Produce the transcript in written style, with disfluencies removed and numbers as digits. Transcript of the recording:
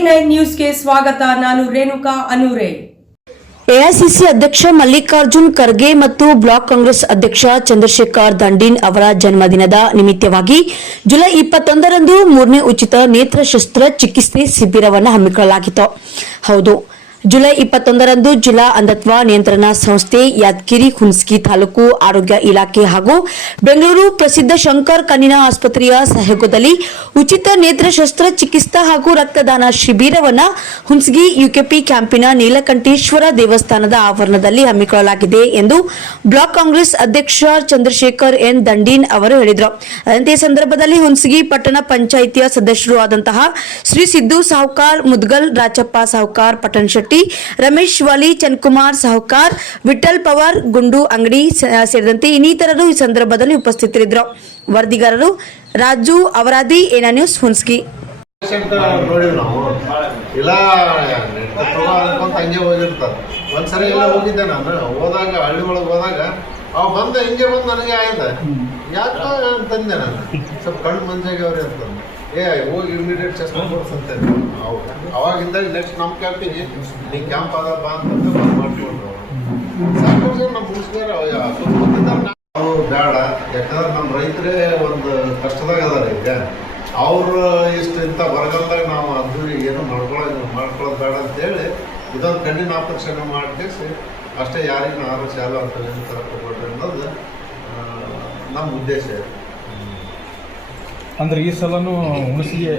A9 ನ್ಯೂಸ್ಗೆ ಸ್ವಾಗತ. ನಾನು ರೇಣುಕಾ ಅನೂರೆ. ಎಐಸಿಸಿ ಅಧ್ಯಕ್ಷ ಮಲ್ಲಿಕಾರ್ಜುನ್ ಖರ್ಗೆ ಮತ್ತು ಬ್ಲಾಕ್ ಕಾಂಗ್ರೆಸ್ ಅಧ್ಯಕ್ಷ ಚಂದ್ರಶೇಖರ್ ದಂಡೀನ್ ಅವರ ಜನ್ಮದಿನದ ನಿಮಿತ್ತವಾಗಿ ಜುಲೈ 21ರಂದು 3ನೇ ಉಚಿತ ನೇತ್ರ ಶಸ್ತ್ರಚಿಕಿತ್ಸೆ ಶಿಬಿರವನ್ನು ಹಮ್ಮಿಕೊಳ್ಳಲಾಗಿತ್ತು. ಹೌದು, ಜುಲೈ 21ರಂದು ಜಿಲ್ಲಾ ಅಂಧತ್ವ ನಿಯಂತ್ರಣ ಸಂಸ್ಥೆ, ಯಾದಗಿರಿ ಹುಣಸಗಿ ತಾಲೂಕು ಆರೋಗ್ಯ ಇಲಾಖೆ ಹಾಗೂ ಬೆಂಗಳೂರು ಪ್ರಸಿದ್ಧ ಶಂಕರ್ ಕಣ್ಣಿನ ಆಸ್ಪತ್ರೆಯ ಸಹಯೋಗದಲ್ಲಿ ಉಚಿತ ನೇತ್ರ ಶಸ್ತ್ರಚಿಕಿತ್ಸಾ ಹಾಗೂ ರಕ್ತದಾನ ಶಿಬಿರವನ್ನು ಹುಣಸಗಿ ಯುಕೆಪಿ ಕ್ಯಾಂಪಿನ ನೀಲಕಂಠೇಶ್ವರ ದೇವಸ್ಥಾನದ ಆವರಣದಲ್ಲಿ ಹಮ್ಮಿಕೊಳ್ಳಲಾಗಿದೆ ಎಂದು ಬ್ಲಾಕ್ ಕಾಂಗ್ರೆಸ್ ಅಧ್ಯಕ್ಷ ಚಂದ್ರಶೇಖರ್ ಎನ್ ದಂಡೀನ್ ಅವರು ಹೇಳಿದರು. ಅದಂತೆ ಸಂದರ್ಭದಲ್ಲಿ ಹುಣಸಗಿ ಪಟ್ಟಣ ಪಂಚಾಯಿತಿಯ ಸದಸ್ಯರು ಆದಂತಹ ಶ್ರೀ ಸಿದ್ದು ಸಾಹುಕಾರ್, ಮುದ್ಗಲ್ ರಾಚಪ್ಪ ಸಾಹುಕಾರ್, ಪಟ್ಟಣ ಶೆಟ್ಟಿ, ರಮೇಶ್ ವಾಲಿ, ಚಂದ್ರಕುಮಾರ್ ಸಾಹುಕಾರ್, ವಿಠಲ್ ಪವಾರ್, ಗುಂಡು ಅಂಗಡಿ ಸೇರಿದಂತೆ ಇನ್ನಿತರರು ಈ ಸಂದರ್ಭದಲ್ಲಿ ಉಪಸ್ಥಿತರಿದ್ದರು. ವರದಿಗಾರರು ರಾಜು ಅವರಾದಿ, A9 ನ್ಯೂಸ್, ಹುಣಸಗಿ. ಹಂಗೆ ಹೋಗಿರ್ತಾರೆ. ಒಂದ್ಸರಿ ಎಲ್ಲ ಹೋಗಿದ್ದೆ ನಾನು. ಹೋದಾಗ ಹಳ್ಳಿ ಒಳಗೆ ಹೋದಾಗ ಅವ ಬಂದ ಹಿಂಗೆ ಬಂದು ನನಗೆ ಆಯ್ತು, ಯಾಕೆ ಅಂತಂದೆ ನಾನು. ಸ್ವಲ್ಪ ಕಣ್ಣು ಮಂಜಾಗಿ ಅವ್ರಿ ಅಂತಂದು, ಹೋಗಿ ಇಮಿಡಿಯೇಟ್ ಚೆಸ್ಟ್ ಅಂತ ಅವಾಗಿಂದ ನೆಕ್ಸ್ಟ್ ನಮ್ಮ ಕ್ಯಾಂಪಿಗೆ ನೀ ಕ್ಯಾಂಪ್ ಆದ ಬಾ ಅಂತಂದು ಮಾಡ್ಕೊಂಡ್ರು. ಸಾಕಷ್ಟು ಜನ ನಮ್ಮ ಮುಗಿಸ್ತಾರೆ. ನಾವು ಬೇಡ, ಯಾಕಂದ್ರೆ ನಮ್ಮ ರೈತರೇ ಒಂದು ಕಷ್ಟದಾಗ ಅದಾರ. ಈಗ ಅವರು ಇಷ್ಟು ಇಂಥ ಬರಗಾಲದಾಗ ನಾವು ಅದು ಏನು ಮಾಡ್ಕೊಳ್ಳೋದು ಬೇಡ ಅಂತೇಳಿ ಇದೊಂದು ಕಣ್ಣಿನ ಆಪರೇಷನ್ ಮಾಡಿಸಿ ಅಷ್ಟೇ, ಯಾರಿಗೂ ಆರು ಶಾಲು ಅಂತ ಥರ ಕೊಡ್ರಿ ಅನ್ನೋದು ನಮ್ಮ ಉದ್ದೇಶ. ಅಂದ್ರೆ ಈ ಸಲನೂ ಹುಣಸಿಗೆ